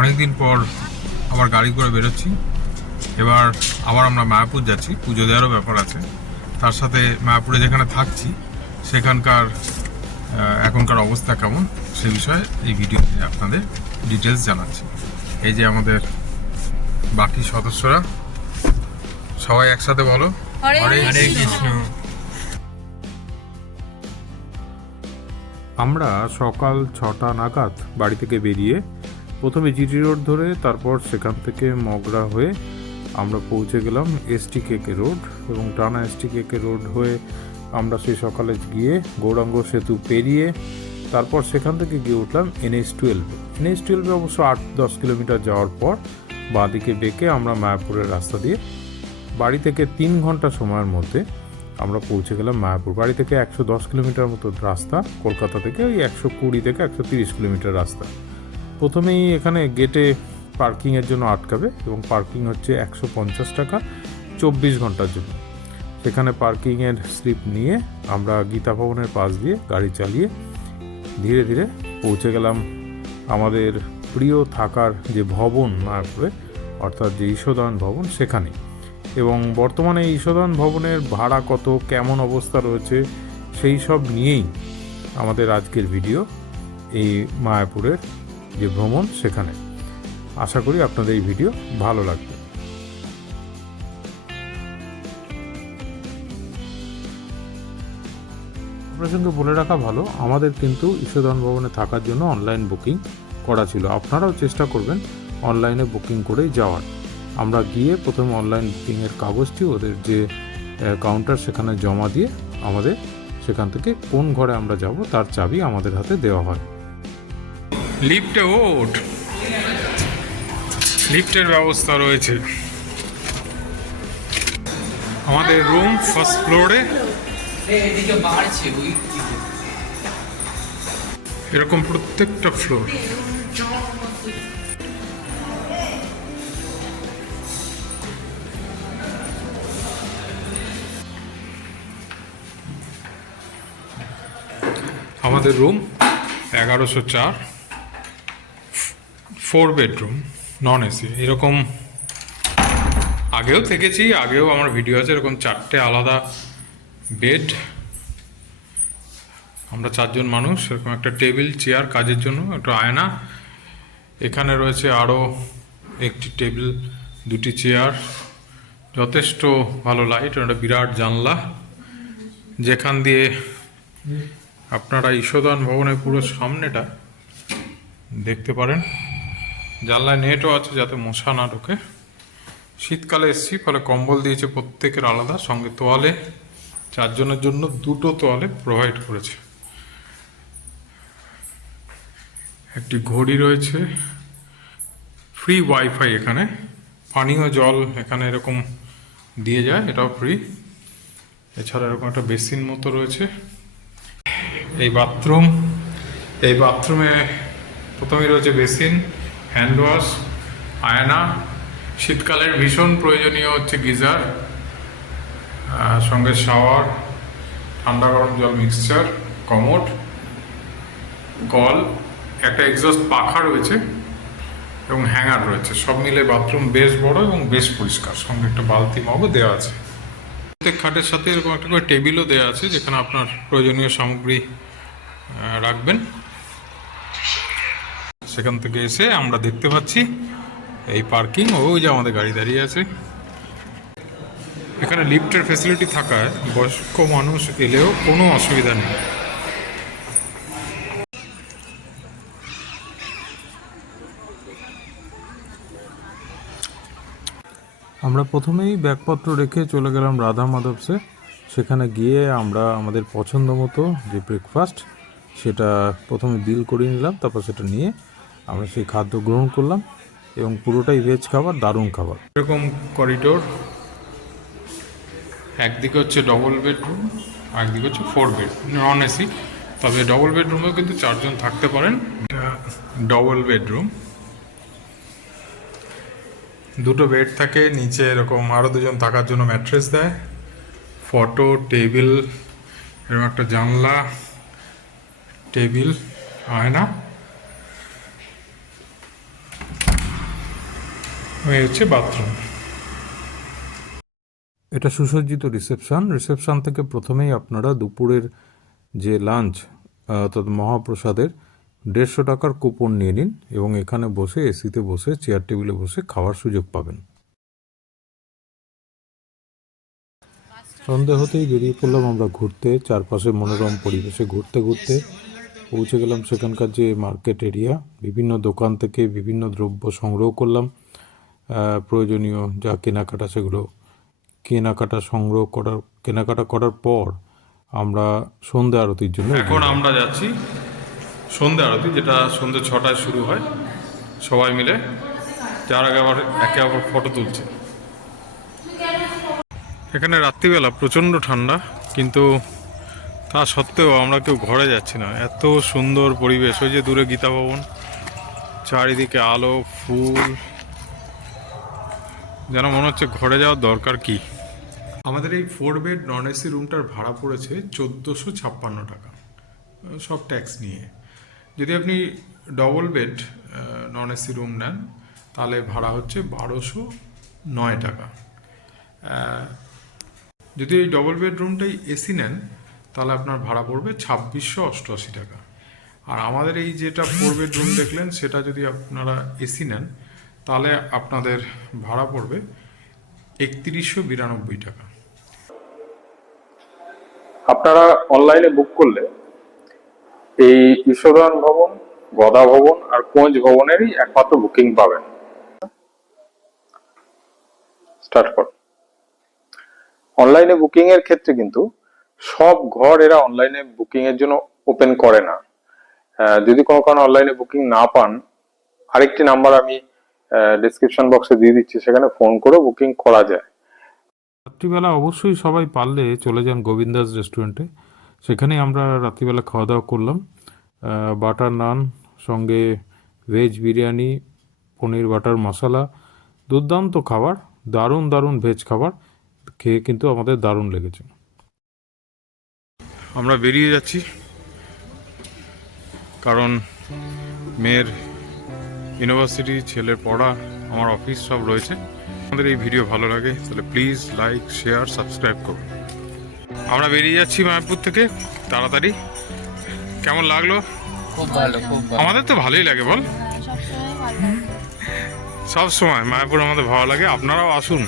অনেকদিন পর আবার গাড়ি করে বেরোচ্ছি। এবার আবার আমরা মায়াপুর যাচ্ছি। পুজো দেওয়ারও ব্যাপার আছে। তার সাথে মায়াপুরে যেখানে থাকছি সেখানকার এখনকার অবস্থা কেমন সে বিষয়ে এই ভিডিওতে আপনাদের ডিটেলস জানাচ্ছি। এই যে আমাদের বাকি সদস্যরা সবাই একসাথে বলো। হরে হরে কৃষ্ণ। আমরা সকাল ছটা নাগাদ বাড়ি থেকে বেরিয়ে প্রথমে জিটি রোড ধরে, তারপর সেখান থেকে মগরা হয়ে আমরা পৌঁছে গেলাম এসটি কেকে রোড এবং টানা এসটি কেকে রোড হয়ে আমরা সেই সকালে গিয়ে গৌরাঙ্গ সেতু পেরিয়ে তারপর সেখান থেকে গিয়ে উঠলাম এনএইচ টুয়েলভে এনএইচ টুয়েলভে অবশ্য আট দশ কিলোমিটার যাওয়ার পর বাঁদিকে বেঁকে আমরা মায়াপুরের রাস্তা দিয়ে বাড়ি থেকে তিন ঘণ্টা সময়ের মধ্যে আমরা পৌঁছে গেলাম মায়াপুর। বাড়ি থেকে একশো দশ কিলোমিটার মতো রাস্তা, কলকাতা থেকে ওই একশো কুড়ি থেকে একশো তিরিশ কিলোমিটার রাস্তা। প্রথমেই এখানে গেটে পার্কিংয়ের জন্য আটকাবে এবং পার্কিং হচ্ছে একশো পঞ্চাশ টাকা চব্বিশ ঘণ্টার জন্য। সেখানে পার্কিংয়ের স্লিপ নিয়ে আমরা গীতা ভবনের পাশ দিয়ে গাড়ি চালিয়ে ধীরে ধীরে পৌঁছে গেলাম আমাদের প্রিয় থাকার যে ভবন মায়াপুরে অর্থাৎ যে ঈশোদয়ন ভবন সেখানে। এবং বর্তমানে এই ঈশোদয়ন ভবনের ভাড়া কত, কেমন অবস্থা রয়েছে, সেই সব নিয়েই আমাদের আজকের ভিডিও এই মায়াপুরের যে ভ্রমণ সেখানে। আশা করি আপনাদের এই ভিডিও ভালো লাগবে। আপনার সঙ্গে বলে রাখা ভালো, আমাদের কিন্তু ঈশ্বরদান ভবনে থাকার জন্য অনলাইন বুকিং করা ছিল। আপনারাও চেষ্টা করবেন অনলাইনে বুকিং করেই যাওয়ার। আমরা গিয়ে প্রথমে অনলাইন বুকিংয়ের কাগজটি, ওদের যে কাউন্টার সেখানে জমা দিয়ে আমাদের সেখান থেকে কোন ঘরে আমরা যাব, তার চাবি আমাদের হাতে দেওয়া হয়। লিফটে ওঠ। লিফটের ব্যবস্থা রয়েছে। আমাদের রুম ফার্স্ট ফ্লোরে এরকম প্রত্যেকটা ফ্লোর আমাদের রুম এগারোশো চার। ফোর বেডরুম নন এসি এরকম আগেও থেকেছি, আগেও আমার ভিডিও আছে, এরকম চারটে আলাদা বেড আমরা চারজন মানুষ, এরকম একটা টেবিল চেয়ার কাজের জন্য, একটা আয়না। এখানে রয়েছে আরও একটি টেবিল দুটি চেয়ার যথেষ্ট ভালো লাইট একটা বিরাট জানলা। যেখান দিয়ে আপনারা ঈশোদান ভবনের পুরো সামনেটা দেখতে পারেন। জানলায় নেটও আছে যাতে মশা না ঢোকে। শীতকালে এসছি, ফলে কম্বল দিয়েছে প্রত্যেকের আলাদা, সঙ্গে তোয়ালে। চারজনের জন্য দুটো তোয়ালে প্রোভাইড করেছে। একটি ঘড়ি রয়েছে ফ্রি ওয়াইফাই এখানে। পানীয় জল এখানে এরকম দিয়ে যায়, এটাও ফ্রি এছাড়া এরকম একটা বেসিন মতো রয়েছে। এই বাথরুম এই বাথরুমে প্রথমেই রয়েছে বেসিন হ্যান্ড ওয়াশ আয়না, শীতকালের ভীষণ প্রয়োজনীয় হচ্ছে গিজার সঙ্গে শাওয়ার, ঠান্ডা গরম জল মিক্সচার কমোট কল একটা এক্সস্ট পাখা রয়েছে এবং হ্যাঙ্গার রয়েছে। সব মিলে বাথরুম বেশ বড় এবং বেশ পরিষ্কার। সঙ্গে একটা বালতি মগও দেওয়া আছে। প্রত্যেক খাটের সাথে এরকম একটা করে টেবিলও দেওয়া আছে যেখানে আপনার প্রয়োজনীয় সামগ্রী রাখবেন। সেখান থেকে এসে আমরা দেখতে পাচ্ছি এই পার্কিং। ওই যে আমাদের গাড়ি দাঁড়িয়ে আছে। এখানে লিফটের ফেসিলিটি থাকায় বয়স্ক মানুষ এলেও কোনো অসুবিধা নেই। আমরা প্রথমেই ব্যাগপত্র রেখে চলে গেলাম রাধা মাধবসে। সেখানে গিয়ে আমরা আমাদের পছন্দ মতো যে ব্রেকফাস্ট সেটা প্রথমে বিল করে নিলাম, তারপর সেটা নিয়ে আমরা সেই খাদ্য গ্রহণ করলাম এবং পুরোটাই ভেজ খাবার, দারুণ খাবার। এরকম করিডোর একদিকে হচ্ছে ডবল বেডরুম একদিকে হচ্ছে ফোর বেড নন এসি তবে ডবল বেডরুমেও কিন্তু চারজন থাকতে পারেন। ডবল বেডরুম দুটো বেড থাকে, নিচে এরকম আরও দুজন থাকার জন্য ম্যাট্রেস দেয়। ফটো টেবিল এরকম একটা জানলা টেবিল আয়না। হচ্ছে বাথরুম। এটা সুসজ্জিত রিসেপশন। রিসেপশন থেকে প্রথমেই আপনারা দুপুরের যে লাঞ্চ অর্থাৎ মহাপ্রসাদের, দেড়শো টাকার কুপন নিয়ে নিন এবং এখানে বসে, এসিতে বসে, চেয়ার টেবিলে বসে খাওয়ার সুযোগ পাবেন। সন্ধে হতেই বেরিয়ে পড়লাম আমরা ঘুরতে, চারপাশে মনোরম পরিবেশে ঘুরতে ঘুরতে। পৌঁছে গেলাম সেখানকার যে মার্কেট এরিয়া, বিভিন্ন দোকান থেকে বিভিন্ন দ্রব্য সংগ্রহ করলাম। প্রয়োজনীয় যা কেনাকাটা সেগুলো কেনাকাটা সংগ্রহ করার কেনাকাটা করার পর আমরা সন্ধ্যা আরতির জন্য এখন আমরা যাচ্ছি সন্ধ্যা আরতি যেটা সন্ধ্যে ছটায় শুরু হয়। সবাই মিলে যার আগে আবার একে আবার ফটো তুলছে। এখানে রাত্রিবেলা প্রচণ্ড ঠান্ডা কিন্তু তা সত্ত্বেও আমরা কেউ ঘরে যাচ্ছি না। এত সুন্দর পরিবেশ ওই যে দূরে গীতা ভবন চারিদিকে আলো ফুল যেন মনে হচ্ছে ঘরে যাওয়ার দরকার কি? আমাদের এই ফোর বেড নন এসি রুমটার ভাড়া পড়েছে চোদ্দোশো ছাপ্পান্ন টাকা। সব ট্যাক্স নিয়ে। যদি আপনি double bed non AC room নেন, তাহলে ভাড়া হচ্ছে বারোশো নয় টাকা। যদি এই ডবল বেডরুমটাই এসি নেন, তাহলে আপনার ভাড়া পড়বে ছাব্বিশশো অষ্টআশি টাকা। আর আমাদের এই যেটা ফোর বেডরুম দেখলেন, সেটা যদি আপনারা এসি নেন তাহলে আপনাদের ভাড়া পড়বে একত্রিশশো বিরানব্বই টাকা। আপনারা অনলাইনে বুক করলে এই ঈশ্বরদান ভবন, গদা ভবন আর কোঁচ ভবনেরই একমাত্র বুকিং পাবেন। স্টার্ট কর। অনলাইনে বুকিং এর ক্ষেত্রে কিন্তু সব ঘর এরা অনলাইনে বুকিং এর জন্য ওপেন করে না। যদি কোনো কারণে অনলাইনে বুকিং না পান, আরেকটি নাম্বার আমি ডিসক্রিপশন বক্সে দিয়ে দিচ্ছি, সেখানে ফোন করে বুকিং করা যায়। রাত্রিবেলা অবশ্যই সবাই পারলে চলে যান গোবিন্দাস রেস্টুরেন্টে সেখানেই আমরা রাত্রিবেলা খাওয়া দাওয়া করলাম বাটার নান, সঙ্গে ভেজ বিরিয়ানি, পনির বাটার মশলা, দুর্দান্ত খাবার, দারুণ দারুণ ভেজ খাবার, খেয়ে কিন্তু আমাদের দারুণ লেগেছে। আমরা বেরিয়ে যাচ্ছি, কারণ মেয়ের ইউনিভার্সিটি ছেলের পড়া আমার অফিস সব রয়েছে। আমাদের এই ভিডিও ভালো লাগে তাহলে প্লিজ লাইক শেয়ার সাবস্ক্রাইব করুন। আমরা বেরিয়ে যাচ্ছি মায়াপুর থেকে তাড়াতাড়ি। কেমন লাগল? খুব ভালো খুব আমাদের তো ভালোই লাগে বল। সবসময় সব সময় মায়াপুর আমাদের ভালো লাগে আপনারাও আসুন।